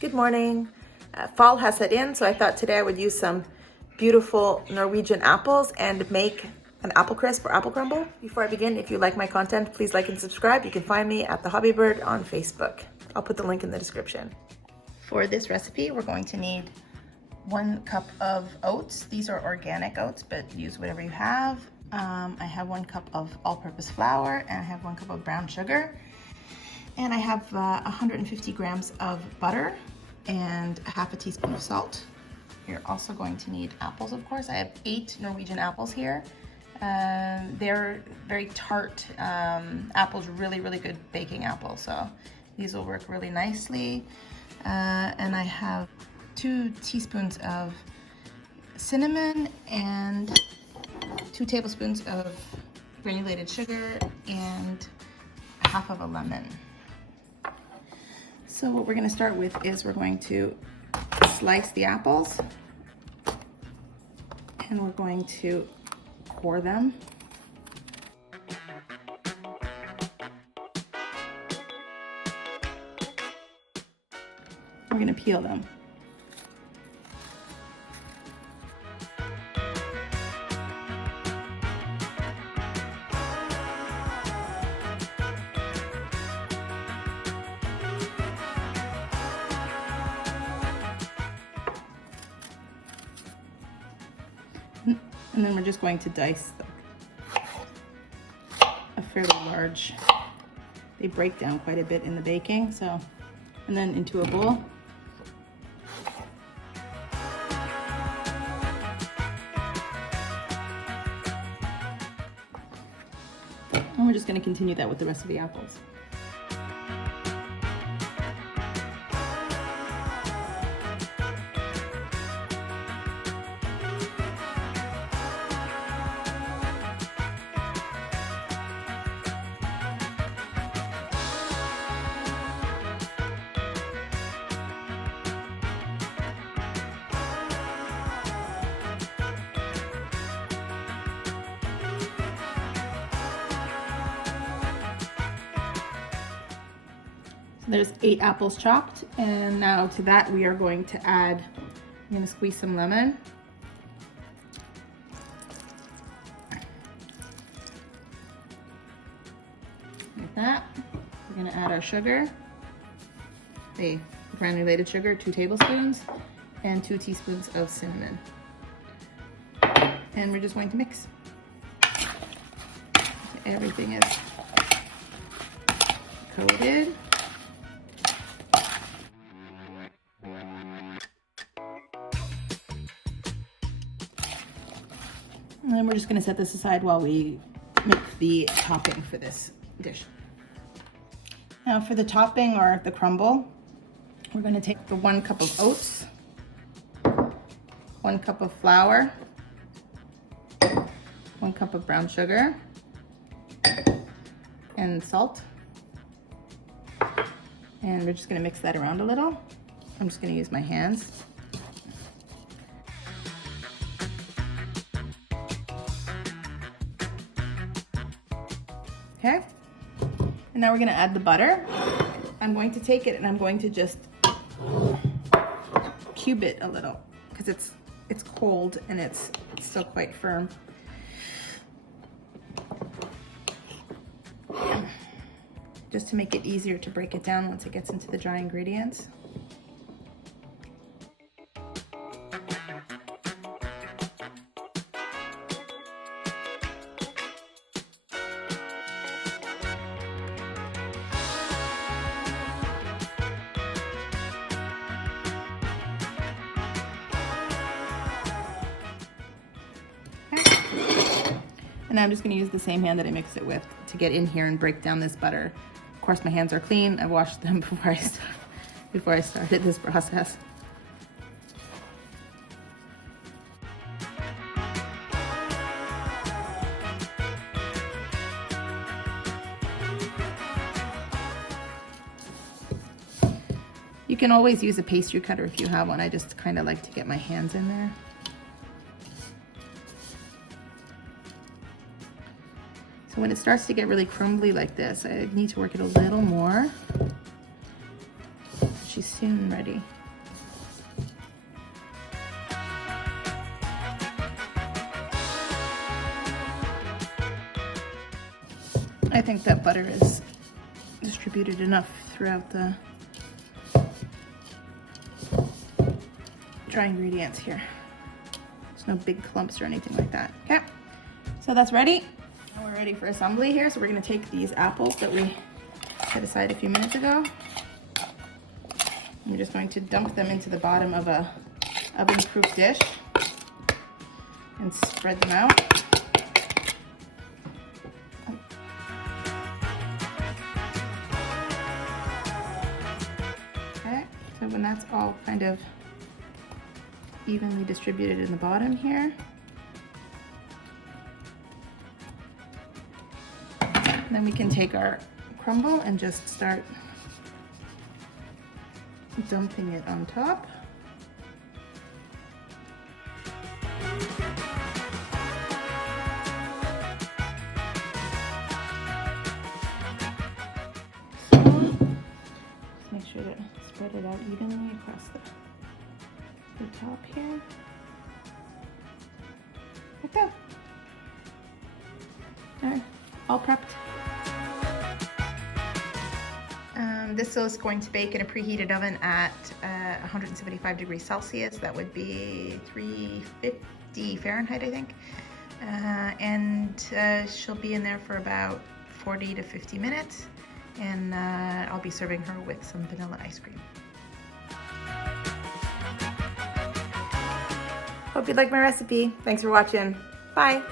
Good morning. Fall has set in, so I thought today I would use some beautiful Norwegian apples and make an apple crisp or apple crumble. Before I begin, if you like my content, please like and subscribe. You can find me at The Hobby Bird on Facebook. I'll put the link in the description. For this recipe, we're going to need 1 cup of oats. These are organic oats, but use whatever you have. I have 1 cup of all-purpose flour, and I have 1 cup of brown sugar. And I have 150 grams of butter and ½ teaspoon of salt. You're also going to need apples, of course. I have 8 Norwegian apples here. They're very tart apples, really good baking apples. So these will work really nicely. And I have 2 teaspoons of cinnamon and 2 tablespoons of granulated sugar and ½ of a lemon. So what we're going to start with is we're going to slice the apples and we're going to core them. We're going to peel them. And then we're just going to dice a fairly large, they break down quite a bit in the baking, so, and then into a bowl. And we're just going to continue that with the rest of the apples. There's 8 apples chopped, and now to that we are going to add, I'm going to squeeze some lemon. Like that. We're going to add our sugar, the granulated sugar, 2 tablespoons, and 2 teaspoons of cinnamon. And we're just going to mix. So everything is coated. And then we're just going to set this aside while we make the topping for this dish. Now for the topping or the crumble, we're going to take the 1 cup of oats, 1 cup of flour, 1 cup of brown sugar, and salt. And we're just going to mix that around a little. I'm just going to use my hands. Okay, and now we're going to add the butter. I'm going to take it and I'm going to just cube it a little because it's cold and it's still quite firm. Just to make it easier to break it down once it gets into the dry ingredients. And now I'm just going to use the same hand that I mixed it with to get in here and break down this butter. Of course, my hands are clean. I washed them before I started this process. You can always use a pastry cutter if you have one. I just kind of like to get my hands in there. So when it starts to get really crumbly like this, I need to work it a little more. she's soon ready. I think that butter is distributed enough throughout the dry ingredients here. There's no big clumps or anything like that. Okay, so that's ready. Now we're ready for assembly here. So we're gonna take these apples that we set aside a few minutes ago. I'm just going to dump them into the bottom of a oven-proof dish and spread them out. Okay, so when that's all kind of evenly distributed in the bottom here, then we can take our crumble and just start dumping it on top. So, just make sure to spread it out evenly across the top here. Like that. All right, all prepped. This is going to bake in a preheated oven at 175 degrees Celsius. That would be 350 Fahrenheit, I think. And she'll be in there for about 40 to 50 minutes. And I'll be serving her with some vanilla ice cream. Hope you like my recipe. Thanks for watching. Bye.